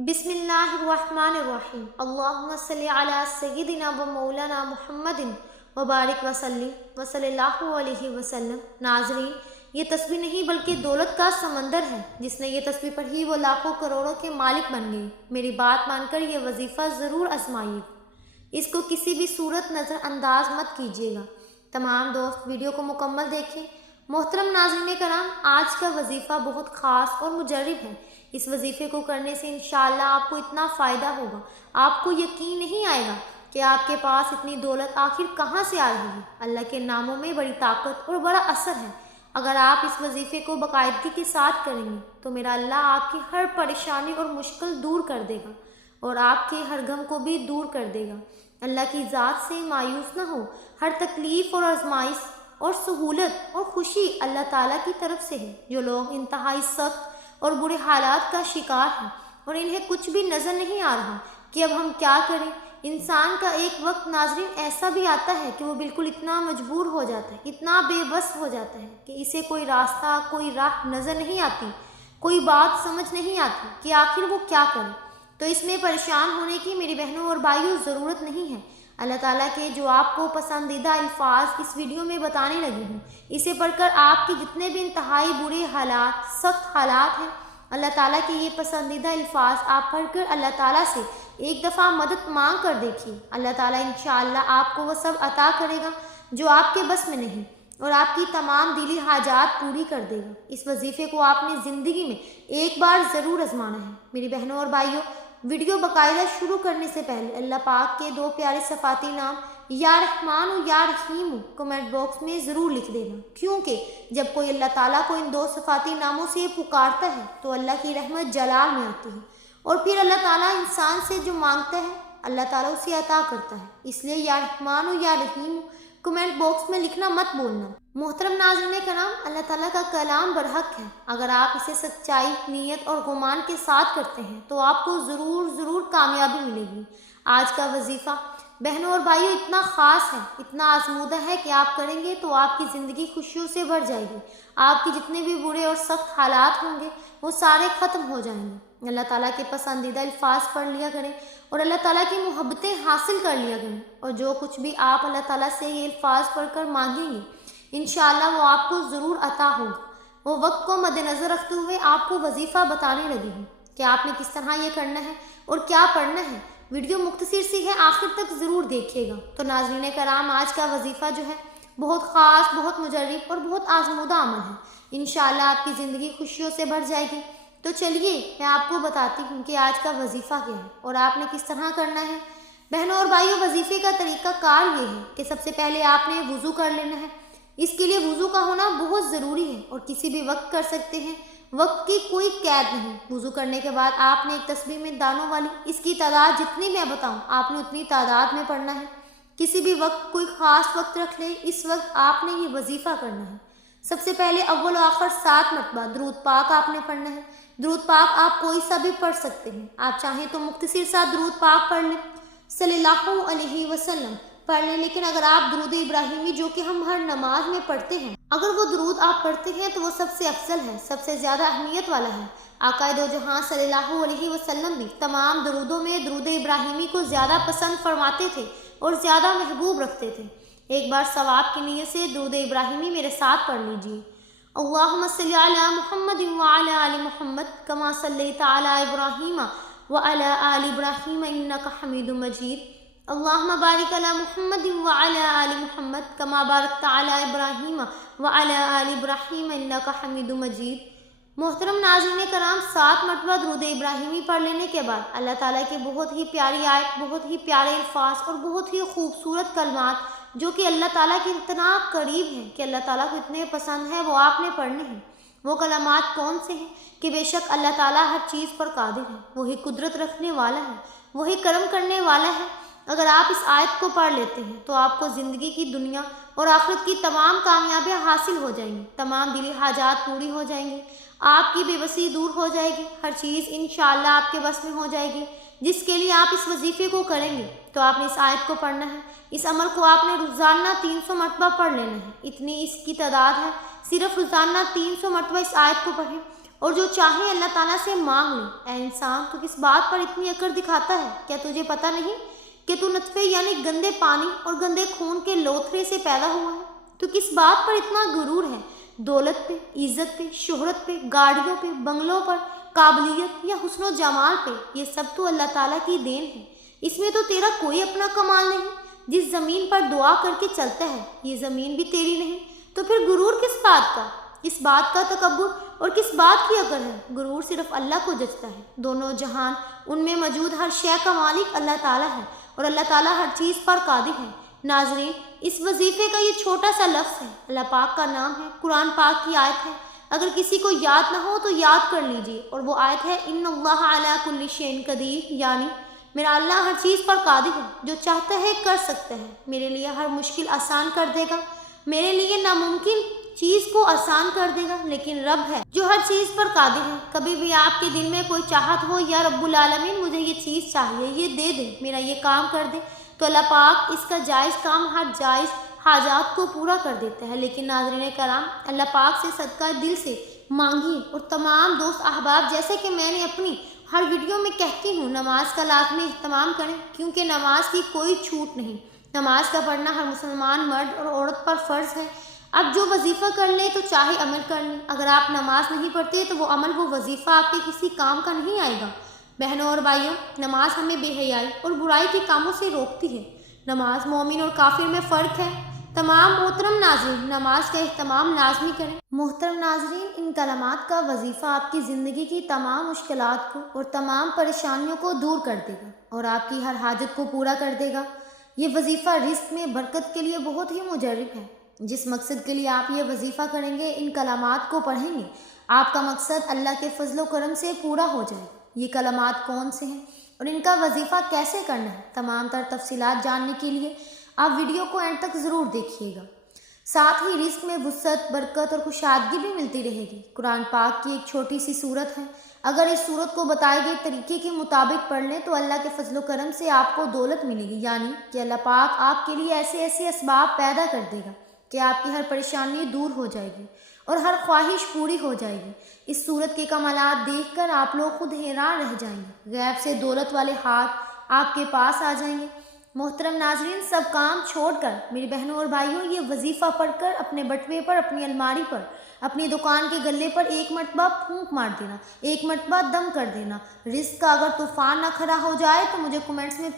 بسم اللہ الرحمن الرحیم اللہم صلی علی سیدنا و مولانا محمد وبارک وسلم وصلی اللہ علیہ وسلم۔ ناظرین، یہ تسبیح نہیں بلکہ دولت کا سمندر ہے۔ جس نے یہ تسبیح پڑھی وہ لاکھوں کروڑوں کے مالک بن گئی۔ میری بات مان کر یہ وظیفہ ضرور آزمائیے گا، اس کو کسی بھی صورت نظر انداز مت کیجیے گا۔ تمام دوست ویڈیو کو مکمل دیکھیں۔ محترم ناظرین کرام، آج کا وظیفہ بہت خاص اور مجرب ہے۔ اس وظیفے کو کرنے سے انشاءاللہ آپ کو اتنا فائدہ ہوگا، آپ کو یقین نہیں آئے گا کہ آپ کے پاس اتنی دولت آخر کہاں سے آ رہی ہے۔ اللہ کے ناموں میں بڑی طاقت اور بڑا اثر ہے۔ اگر آپ اس وظیفے کو باقاعدگی کے ساتھ کریں گے تو میرا اللہ آپ کی ہر پریشانی اور مشکل دور کر دے گا اور آپ کے ہر غم کو بھی دور کر دے گا۔ اللہ کی ذات سے مایوس نہ ہو۔ ہر تکلیف اور آزمائش اور سہولت اور خوشی اللہ تعالیٰ کی طرف سے ہے۔ جو لوگ انتہائی سخت اور برے حالات کا شکار ہیں اور انہیں کچھ بھی نظر نہیں آ رہا کہ اب ہم کیا کریں، انسان کا ایک وقت ناظرین ایسا بھی آتا ہے کہ وہ بالکل اتنا مجبور ہو جاتا ہے، اتنا بے بس ہو جاتا ہے کہ اسے کوئی راستہ، کوئی راہ نظر نہیں آتی، کوئی بات سمجھ نہیں آتی کہ آخر وہ کیا کرے۔ تو اس میں پریشان ہونے کی میری بہنوں اور بھائیوں ضرورت نہیں ہے۔ اللہ تعالیٰ کے جو آپ کو پسندیدہ الفاظ اس ویڈیو میں بتانے لگی ہوں، اسے پڑھ کر آپ کے جتنے بھی انتہائی برے حالات، سخت حالات ہیں، اللہ تعالیٰ کے یہ پسندیدہ الفاظ آپ پڑھ کر اللہ تعالیٰ سے ایک دفعہ مدد مانگ کر دیکھیے۔ اللہ تعالیٰ انشاءاللہ آپ کو وہ سب عطا کرے گا جو آپ کے بس میں نہیں، اور آپ کی تمام دلی حاجات پوری کر دے گا۔ اس وظیفے کو آپ نے زندگی میں ایک بار ضرور آزمانا ہے۔ میری بہنوں اور بھائیوں، ویڈیو باقاعدہ شروع کرنے سے پہلے اللہ پاک کے دو پیارے صفاتی نام یا رحمان و یا رحیم کمنٹ باکس میں ضرور لکھ دینا، کیونکہ جب کوئی اللہ تعالیٰ کو ان دو صفاتی ناموں سے پکارتا ہے تو اللہ کی رحمت جلال میں آتی ہے، اور پھر اللہ تعالیٰ انسان سے جو مانگتا ہے اللہ تعالیٰ اسے عطا کرتا ہے۔ اس لیے یا رحمان و یا رحیم کمنٹ باکس میں لکھنا مت بولنا۔ محترم ناظرین کرام، اللہ تعالیٰ کا کلام برحق ہے۔ اگر آپ اسے سچائی، نیت اور گمان کے ساتھ کرتے ہیں تو آپ کو ضرور کامیابی ملے گی۔ آج کا وظیفہ بہنوں اور بھائیوں اتنا خاص ہے، اتنا آزمودہ ہے کہ آپ کریں گے تو آپ کی زندگی خوشیوں سے بھر جائے گی۔ آپ کے جتنے بھی برے اور سخت حالات ہوں گے وہ سارے ختم ہو جائیں گے۔ اللہ تعالیٰ کے پسندیدہ الفاظ پڑھ لیا کریں اور اللہ تعالیٰ کی محبتیں حاصل کر لیا کریں، اور جو کچھ بھی آپ اللہ تعالیٰ سے یہ الفاظ پڑھ کر مانگیں گے انشاءاللہ وہ آپ کو ضرور عطا ہوگا۔ وہ وقت کو مد نظر رکھتے ہوئے آپ کو وظیفہ بتانے لگی ہوں کہ آپ نے کس طرح یہ کرنا ہے اور کیا پڑھنا ہے۔ ویڈیو مختصر سی ہے، آخر تک ضرور دیکھیے گا۔ تو ناظرین کرام، آج کا وظیفہ جو ہے بہت خاص، بہت مجرب اور بہت آزمودہ عمل ہے۔ انشاءاللہ آپ کی زندگی خوشیوں سے بھر جائے گی۔ تو چلیے میں آپ کو بتاتی ہوں کہ آج کا وظیفہ کیا ہے اور آپ نے کس طرح کرنا ہے۔ بہنوں اور بھائیوں، وظیفے کا طریقہ کار یہ ہے کہ سب سے پہلے آپ نے وضو کر لینا ہے۔ اس کے لیے وضو کا ہونا بہت ضروری ہے اور کسی بھی وقت کر سکتے ہیں، وقت کی کوئی قید نہیں۔ وضو کرنے کے بعد آپ نے ایک تسبیح میں دانوں والی، اس کی تعداد جتنی میں بتاؤں آپ نے اتنی تعداد میں پڑھنا ہے۔ کسی بھی وقت کوئی خاص وقت رکھ لیں، اس وقت آپ نے یہ وظیفہ کرنا ہے۔ سب سے پہلے اول و آخر 7 مرتبہ درود پاک آپ نے پڑھنا ہے۔ درود پاک آپ کوئی سا بھی پڑھ سکتے ہیں، آپ چاہیں تو مختصر سا درود پاک پڑھ لیں، صلی اللہ علیہ وسلم پڑھ لیں، لیکن اگر آپ درود ابراہیمی جو کہ ہم ہر نماز میں پڑھتے ہیں، اگر وہ درود آپ پڑھتے ہیں تو وہ سب سے افضل ہے، سب سے زیادہ اہمیت والا ہے۔ آقا دو جہاں صلی اللہ علیہ وسلم بھی تمام درودوں میں درود ابراہیمی کو زیادہ پسند فرماتے تھے اور زیادہ محبوب رکھتے تھے۔ ایک بار ثواب کی نیت سے درود ابراہیمی میرے ساتھ پڑھ لیجیے۔ اللہم صلی علی محمد وعلی آل محمد کما صلیت علی ابراہیم وعلی آل ابراہیم انک حمید مجید۔ اللہم بارک علی محمد وعلی آل محمد کما بارکت علی ابراہیم وعلی آل ابراہیم انک حمید مجید۔ محترم ناظرین کرام، 7 مرتبہ درود ابراہیمی پڑھ لینے کے بعد اللہ تعالیٰ کے بہت ہی پیاری آیت، بہت ہی پیارے الفاظ اور بہت ہی خوبصورت کلمات جو کہ اللہ تعالیٰ کے اتنا قریب ہیں کہ اللہ تعالیٰ کو اتنے پسند ہے، وہ آپ نے پڑھنے ہیں۔ وہ کلمات کون سے ہیں کہ بے شک اللہ تعالیٰ ہر چیز پر قادر ہے، وہی قدرت رکھنے والا ہے، وہی کرم کرنے والا ہے۔ اگر آپ اس آیت کو پڑھ لیتے ہیں تو آپ کو زندگی کی، دنیا اور آخرت کی تمام کامیابیاں حاصل ہو جائیں گی، تمام دلی حاجات پوری ہو جائیں گی، آپ کی بے بسی دور ہو جائے گی، ہر چیز انشاءاللہ آپ کے بس میں ہو جائے گی۔ جس کے لیے آپ اس وظیفے کو کریں گے تو آپ نے اس آیت کو پڑھنا ہے۔ اس عمل کو آپ نے روزانہ 300 مرتبہ پڑھ لینا ہے، اتنی اس کی تعداد ہے۔ صرف روزانہ 300 مرتبہ اس آیت کو پڑھیں اور جو چاہے اللہ تعالیٰ سے مانگ لے۔ اے انسان، تو کس بات پر اتنی اکڑ دکھاتا ہے؟ کیا تجھے پتہ نہیں کہ تو نطفے یعنی گندے پانی اور گندے خون کے لوتھڑے سے پیدا ہوا ہے؟ تو کس بات پر اتنا غرور ہے؟ دولت پہ، عزت پہ، شہرت پہ، گاڑیوں پہ، بنگلوں پر، قابلیت یا حسن و جمال پہ؟ یہ سب تو اللہ تعالیٰ کی دین ہے، اس میں تو تیرا کوئی اپنا کمال نہیں۔ جس زمین پر دعا کر کے چلتا ہے، یہ زمین بھی تیری نہیں، تو پھر غرور کس بات کا؟ کس بات کا تکبر اور کس بات کی اکڑ ہے؟ غرور صرف اللہ کو جچتا ہے۔ دونوں جہان، ان میں موجود ہر شے کا مالک اللہ تعالیٰ ہے، اور اللہ تعالیٰ ہر چیز پر قادر ہے۔ ناظرین، اس وظیفے کا یہ چھوٹا سا لفظ ہے، اللہ پاک کا نام ہے، قرآن پاک کی آیت ہے۔ اگر کسی کو یاد نہ ہو تو یاد کر لیجیے، اور وہ آیت ہے ان اللہ علی کل شیء قدیر، یعنی میرا اللہ ہر چیز پر قادر ہے، جو چاہتا ہے کر سکتا ہے، میرے لیے ہر مشکل آسان کر دے گا، میرے لیے ناممکن چیز کو آسان کر دے گا۔ لیکن رب ہے جو ہر چیز پر قادر ہے۔ کبھی بھی آپ کے دل میں کوئی چاہت ہو، یا رب العالمین مجھے یہ چیز چاہیے، یہ دے دے، میرا یہ کام کر دے، تو اللہ پاک اس کا جائز کام، ہر جائز حاجات کو پورا کر دیتا ہے۔ لیکن ناظرین کرام، اللہ پاک سے صدقہ دل سے مانگیے، اور تمام دوست احباب، جیسے کہ میں نے اپنی ہر ویڈیو میں کہتی ہوں، نماز کا لازمی اہتمام کریں، کیونکہ نماز کی کوئی چھوٹ نہیں۔ نماز کا پڑھنا ہر مسلمان مرد اور عورت پر فرض ہے۔ اب جو وظیفہ کر لے تو چاہے عمل کر لیں، اگر آپ نماز نہیں پڑھتے تو وہ عمل، وہ وظیفہ آپ کے کسی کام کا نہیں آئے گا۔ بہنوں اور بھائیوں، نماز ہمیں بے حیائی اور برائی کے کاموں سے روکتی ہے۔ نماز مومن اور کافر میں فرق ہے۔ تمام محترم ناظرین، نماز کا اہتمام لازمی کریں۔ محترم ناظرین، ان کلمات کا وظیفہ آپ کی زندگی کی تمام مشکلات کو اور تمام پریشانیوں کو دور کر دے گا، اور آپ کی ہر حاجت کو پورا کر دے گا۔ یہ وظیفہ رزق میں برکت کے لیے بہت ہی مجرب ہے۔ جس مقصد کے لیے آپ یہ وظیفہ کریں گے، ان کلمات کو پڑھیں گے، آپ کا مقصد اللہ کے فضل و کرم سے پورا ہو جائے۔ یہ کلمات کون سے ہیں اور ان کا وظیفہ کیسے کرنا ہے، تمام تر تفصیلات جاننے کے لیے آپ ویڈیو کو اینڈ تک ضرور دیکھیے گا۔ ساتھ ہی رزق میں وسعت، برکت اور کشادگی بھی ملتی رہے گی۔ قرآن پاک کی ایک چھوٹی سی سورت ہے، اگر اس سورت کو بتائے گئے طریقے کے مطابق پڑھ لیں تو اللہ کے فضل و کرم سے آپ کو دولت ملے گی، یعنی کہ اللہ پاک آپ کے لیے ایسے ایسے اسباب پیدا کر دے گا کہ آپ کی ہر پریشانی دور ہو جائے گی اور ہر خواہش پوری ہو جائے گی۔ اس صورت کے کمالات دیکھ کر آپ لوگ خود حیران رہ جائیں گے، غیب سے دولت والے ہاتھ آپ کے پاس آ جائیں گے۔ محترم ناظرین، سب کام چھوڑ کر میری بہنوں اور بھائیوں، یہ وظیفہ پڑھ کر اپنے بٹوے پر، اپنی الماری پر، اپنی دکان کے گلے پر ایک مرتبہ پھونک مار دینا، ایک مرتبہ دم کر دینا۔ رزق کا اگر طوفان نہ کھڑا ہو جائے تو مجھے کمنٹس میں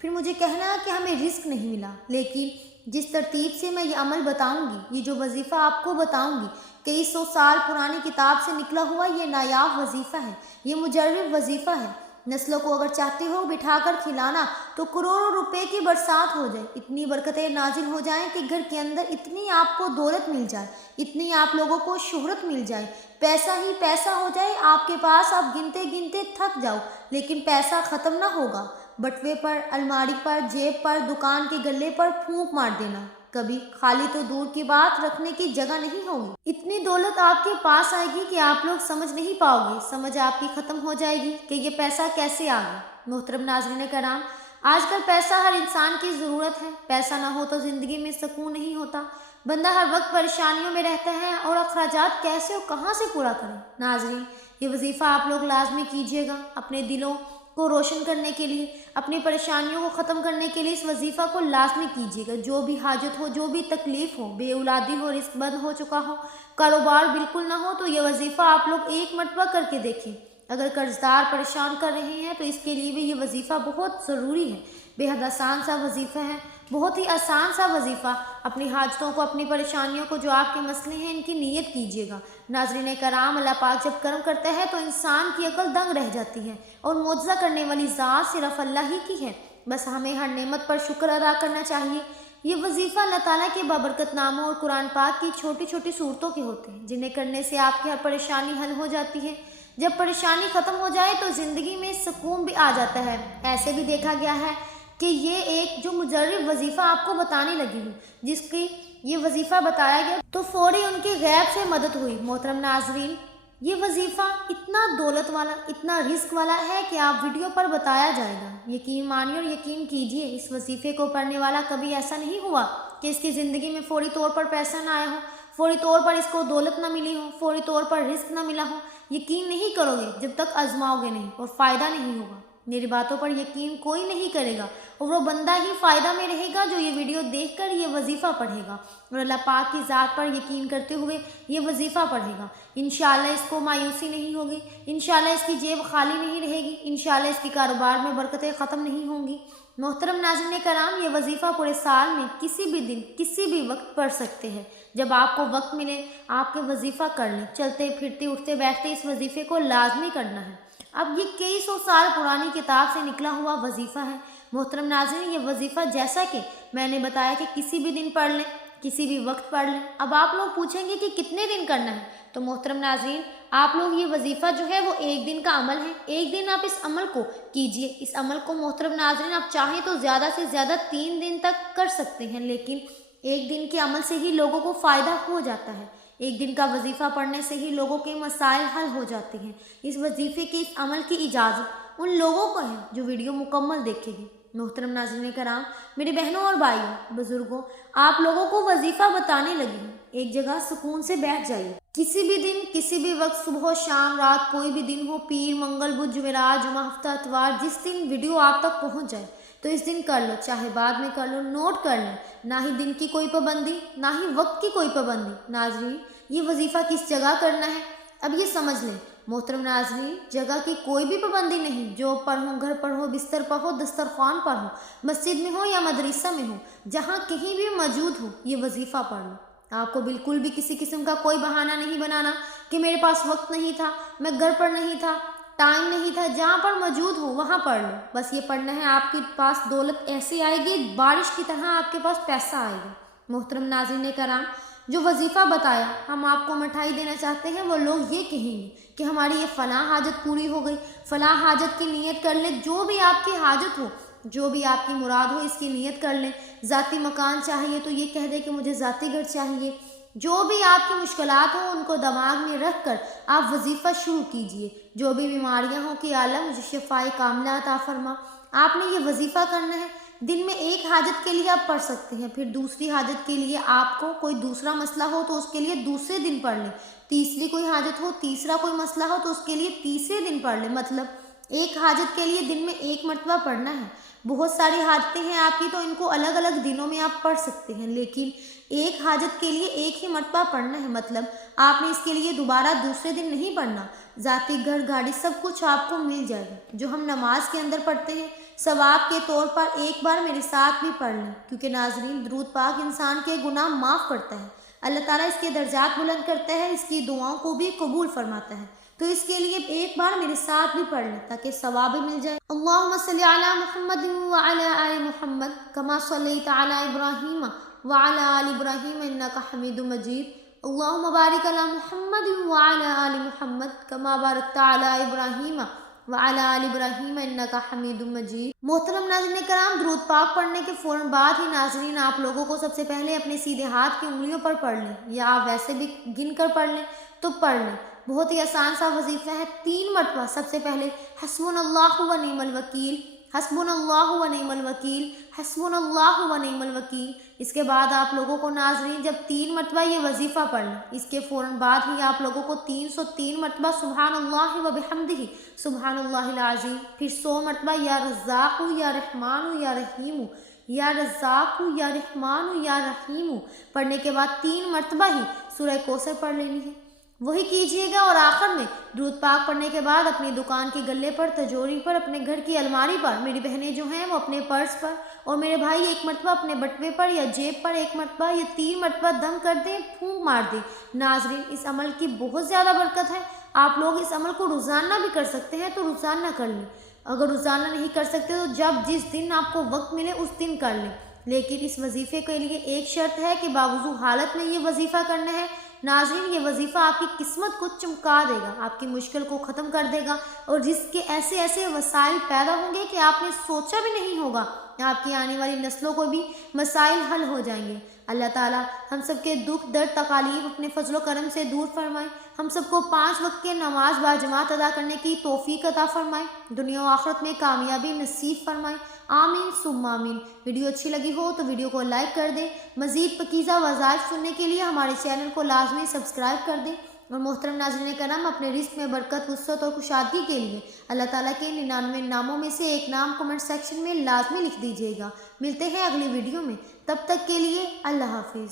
پھر مجھے کہنا کہ ہمیں رزق نہیں ملا۔ لیکن جس ترتیب سے میں یہ عمل بتاؤں گی، یہ جو وظیفہ آپ کو بتاؤں گی، کئی سو سال پرانی کتاب سے نکلا ہوا یہ نایاب وظیفہ ہے، یہ مجرب وظیفہ ہے۔ نسلوں کو اگر چاہتے ہو بٹھا کر کھلانا تو کروڑوں روپے کی برسات ہو جائے، اتنی برکتیں نازل ہو جائیں کہ گھر کے اندر اتنی آپ کو دولت مل جائے، اتنی آپ لوگوں کو شہرت مل جائے، پیسہ ہی پیسہ ہو جائے آپ کے پاس، آپ گنتے گنتے تھک جاؤ، لیکن پیسہ ختم نہ ہوگا۔ بٹوے پر، الماری پر، جیب پر، دکان کے گلے پر پھونک مار دینا، کبھی خالی تو دور کی بات، رکھنے کی جگہ نہیں ہوگی۔ اتنی دولت آپ کے پاس آئے گی کہ آپ لوگ سمجھ نہیں پاؤ گے، سمجھ آپ کی ختم ہو جائے گی کہ یہ پیسہ کیسے آ گیا۔ محترم ناظرین کرام، آج کل پیسہ ہر انسان کی ضرورت ہے، پیسہ نہ ہو تو زندگی میں سکون نہیں ہوتا، بندہ ہر وقت پریشانیوں میں رہتا ہے، اور اخراجات کیسے اور کہاں سے پورا کریں۔ ناظرین، یہ وظیفہ آپ لوگ لازمی کیجیے گا، اپنے دلوں کو روشن کرنے کے لیے، اپنی پریشانیوں کو ختم کرنے کے لیے اس وظیفہ کو لازمی کیجیے گا۔ جو بھی حاجت ہو، جو بھی تکلیف ہو، بے اولادی ہو، رزق بند ہو چکا ہو، کاروبار بالکل نہ ہو، تو یہ وظیفہ آپ لوگ ایک مرتبہ کر کے دیکھیں۔ اگر قرض دار پریشان کر رہے ہیں تو اس کے لیے بھی یہ وظیفہ بہت ضروری ہے، بے حد آسان سا وظیفہ ہے، بہت ہی آسان سا وظیفہ۔ اپنی حاجتوں کو، اپنی پریشانیوں کو، جو آپ کے مسئلے ہیں، ان کی نیت کیجیے گا۔ ناظرین کرام، اللہ پاک جب کرم کرتا ہے تو انسان کی عقل دنگ رہ جاتی ہے، اور معجزہ کرنے والی ذات صرف اللہ ہی کی ہے، بس ہمیں ہر نعمت پر شکر ادا کرنا چاہیے۔ یہ وظیفہ اللہ تعالیٰ کے بابرکت ناموں اور قرآن پاک کی چھوٹی چھوٹی صورتوں کے ہوتے ہیں، جنہیں کرنے سے آپ کی ہر پریشانی حل ہو جاتی ہے۔ جب پریشانی ختم ہو جائے تو زندگی میں سکون بھی آ جاتا ہے۔ ایسے بھی دیکھا گیا ہے کہ یہ ایک جو مجرب وظیفہ آپ کو بتانے لگی ہوں، جس کی یہ وظیفہ بتایا گیا تو فوری ان کی غیب سے مدد ہوئی۔ محترم ناظرین، یہ وظیفہ اتنا دولت والا، اتنا رزق والا ہے کہ آپ ویڈیو پر بتایا جائے گا، یقین مانیے اور یقین کیجیے، اس وظیفے کو پڑھنے والا کبھی ایسا نہیں ہوا کہ اس کی زندگی میں فوری طور پر پیسہ نہ آیا ہو، فوری طور پر اس کو دولت نہ ملی ہو، فوری طور پر رزق نہ ملا ہو۔ یقین نہیں کرو گے جب تک آزماؤ گے نہیں، اور فائدہ نہیں ہوگا۔ میری باتوں پر یقین کوئی نہیں کرے گا، اور وہ بندہ ہی فائدہ میں رہے گا جو یہ ویڈیو دیکھ کر یہ وظیفہ پڑھے گا اور اللہ پاک کی ذات پر یقین کرتے ہوئے یہ وظیفہ پڑھے گا۔ انشاءاللہ اس کو مایوسی نہیں ہوگی، انشاءاللہ اس کی جیب خالی نہیں رہے گی، انشاءاللہ اس کی کاروبار میں برکتیں ختم نہیں ہوں گی۔ محترم ناظرین کرام، یہ وظیفہ پورے سال میں کسی بھی دن کسی بھی وقت پڑھ سکتے ہیں۔ جب آپ کو وقت ملے آپ کے وظیفہ کر لیں، چلتے پھرتے اٹھتے بیٹھتے اس وظیفے کو لازمی کرنا ہے۔ اب یہ کئی سو سال پرانی کتاب سے نکلا ہوا وظیفہ ہے۔ محترم ناظرین، یہ وظیفہ جیسا کہ میں نے بتایا کہ کسی بھی دن پڑھ لیں، کسی بھی وقت پڑھ لیں۔ اب آپ لوگ پوچھیں گے کہ کتنے دن کرنا ہے، تو محترم ناظرین آپ لوگ یہ وظیفہ جو ہے وہ ایک دن کا عمل ہے، ایک دن آپ اس عمل کو کیجئے۔ اس عمل کو محترم ناظرین آپ چاہیں تو زیادہ سے زیادہ 3 دن تک کر سکتے ہیں، لیکن ایک دن کے عمل سے ہی لوگوں کو فائدہ ہو جاتا ہے۔ ایک دن کا وظیفہ پڑھنے سے ہی لوگوں کے مسائل حل ہو جاتے ہیں۔ اس وظیفے کے اس عمل کی اجازت ان لوگوں کو ہے جو ویڈیو مکمل دیکھے گی۔ محترم ناظرین کرام، میری بہنوں اور بھائیوں، بزرگوں، آپ لوگوں کو وظیفہ بتانے لگی ہوں۔ ایک جگہ سکون سے بیٹھ جائیے، کسی بھی دن کسی بھی وقت، صبح و شام، رات، کوئی بھی دن ہو، پیر، منگل، بدھ، جمعرات، جمعہ، ہفتہ، اتوار، جس دن ویڈیو آپ تک پہنچ جائے تو اس دن کر لو، چاہے بعد میں کر لو، نوٹ کر لیں۔ نہ ہی دن کی کوئی پابندی، نہ ہی وقت کی کوئی پابندی۔ ناظرین، یہ وظیفہ کس جگہ کرنا ہے اب یہ سمجھ لیں۔ محترم ناظرین، جگہ کی کوئی بھی پابندی نہیں، جو پر ہو، گھر پر ہو، بستر پر ہو، دسترخوان پر ہو، مسجد میں ہو یا مدرسہ میں ہو، جہاں کہیں بھی موجود ہو، یہ وظیفہ پڑھ لو۔ آپ کو بالکل بھی کسی قسم کا کوئی بہانہ نہیں بنانا کہ میرے پاس وقت نہیں تھا، میں گھر پر نہیں تھا، ٹائم نہیں تھا۔ جہاں پر موجود ہو وہاں پڑھ لو۔ بس یہ پڑھنا ہے، آپ کے پاس دولت ایسی آئے گی، بارش کی طرح آپ کے پاس پیسہ آئے گا۔ محترم ناظرین کرام، جو وظیفہ بتایا ہم آپ کو مٹھائی دینا چاہتے ہیں، وہ لوگ یہ کہیں گے کہ ہماری یہ فلاں حاجت پوری ہو گئی، فلاں حاجت کی نیت کر لیں۔ جو بھی آپ کی حاجت ہو، جو بھی آپ کی مراد ہو، اس کی نیت کر لیں۔ ذاتی مکان چاہیے تو یہ کہہ دیں کہ مجھے ذاتی گھر چاہیے۔ جو بھی آپ کی مشکلات ہوں ان کو دماغ میں رکھ کر آپ وظیفہ شروع کیجئے۔ جو بھی بیماریاں ہوں کہ اللہ مجھے شفائے کاملہ عطا فرما۔ آپ نے یہ وظیفہ کرنا ہے۔ دن میں ایک حاجت کے لیے آپ پڑھ سکتے ہیں، پھر دوسری حاجت کے لیے آپ کو کوئی دوسرا مسئلہ ہو تو اس کے لیے دوسرے دن پڑھ لیں۔ تیسری کوئی حاجت ہو، تیسرا کوئی مسئلہ ہو تو اس کے لیے تیسرے دن پڑھ لیں۔ مطلب ایک حاجت کے لیے دن میں ایک مرتبہ پڑھنا ہے۔ بہت ساری حاجتیں ہیں آپ کی تو ان کو الگ الگ دنوں میں آپ پڑھ سکتے ہیں، لیکن ایک حاجت کے لیے ایک ہی مرتبہ پڑھنا ہے۔ مطلب آپ نے اس کے لیے دوبارہ دوسرے دن نہیں پڑھنا۔ ذاتی گھر، گاڑی، سب کچھ آپ کو مل جائے گا۔ جو ہم نماز کے اندر پڑھتے ہیں، ثواب کے طور پر ایک بار میرے ساتھ بھی پڑھ لیں، کیونکہ ناظرین درود پاک انسان کے گناہ معاف کرتا ہے، اللہ تعالیٰ اس کے درجات بلند کرتا ہے، اس کی دعاؤں کو بھی قبول فرماتا ہے۔ تو اس کے لیے ایک بار میرے ساتھ بھی پڑھ لیں تاکہ ثواب بھی مل جائے۔ اللہم صلی علی محمد وعلی آل محمد کما صلیت علی ابراہیم وعلی آل ابراہیم انک حمید مجید۔ اللہم بارک علی محمد وعلی آل محمد کما بارکت علی ابراہیم وعلی آل ابراہیم انک حمید مجید۔ محترم ناظرین کرام، درود پاک پڑھنے کے فوراً بعد ہی ناظرین آپ لوگوں کو سب سے پہلے اپنے سیدھے ہاتھ کی انگلیوں پر پڑھ لیں، یا آپ ویسے بھی گن کر پڑھ لیں تو پڑھ لیں۔ بہت ہی آسان سا وظیفہ ہے۔ 3 مرتبہ سب سے پہلے حسبنا اللہ و نعم الوکیل، حسبنا اللہ و نعم الوکیل، حسبنا اللہ و نعم الوکیل۔ اس کے بعد آپ لوگوں کو ناظرین جب 3 مرتبہ یہ وظیفہ پڑھ لیں، اس کے فوراً بعد ہی آپ لوگوں کو 303 مرتبہ سبحان اللہ و بحمدہ سبحان اللہ العظیم، پھر 100 مرتبہ یا رزاق یا رحمان یا رحیم، یا رزاق یا رحمان یا رحیم پڑھنے کے بعد 3 مرتبہ ہی سورہ کوثر پڑھ لینی ہے۔ وہی کیجیے گا، اور آخر میں درود پاک پڑھنے کے بعد اپنی دکان کے گلے پر، تجوری پر، اپنے گھر کی الماری پر، میری بہنیں جو ہیں وہ اپنے پرس پر، اور میرے بھائی ایک مرتبہ اپنے بٹوے پر یا جیب پر ایک مرتبہ یا 3 مرتبہ دم کر دیں، پھونک مار دیں۔ ناظرین اس عمل کی بہت زیادہ برکت ہے۔ آپ لوگ اس عمل کو روزانہ بھی کر سکتے ہیں تو روزانہ کر لیں، اگر روزانہ نہیں کر سکتے تو جس دن آپ کو وقت ملے اس دن کر لیں۔ لیکن اس وظیفے کے لیے ایک شرط ہے کہ باوضو حالت میں یہ وظیفہ کرنا ہے۔ ناظرین یہ وظیفہ آپ کی قسمت کو چمکا دے گا، آپ کی مشکل کو ختم کر دے گا، اور جس کے ایسے ایسے وسائل پیدا ہوں گے کہ آپ نے سوچا بھی نہیں ہوگا، آپ کی آنے والی نسلوں کو بھی مسائل حل ہو جائیں گے۔ اللہ تعالیٰ ہم سب کے دکھ درد تکالیف اپنے فضل و کرم سے دور فرمائے، ہم سب کو 5 وقت کے نماز باجماعت ادا کرنے کی توفیق عطا فرمائے، دنیا و آخرت میں کامیابی نصیب فرمائے، آمین ثم آمین۔ ویڈیو اچھی لگی ہو تو ویڈیو کو لائک کر دیں۔ مزید پاکیزہ وظائف سننے کے لیے ہمارے چینل کو لازمی سبسکرائب کر دیں۔ اور محترم ناظرین کرام، اپنے رزق میں برکت، وسعت اور کشادگی کے لیے اللہ تعالیٰ کے 99 ناموں میں سے ایک نام کمنٹ سیکشن میں لازمی لکھ دیجیے گا۔ ملتے ہیں اگلی ویڈیو میں، تب تک کے لیے اللہ حافظ۔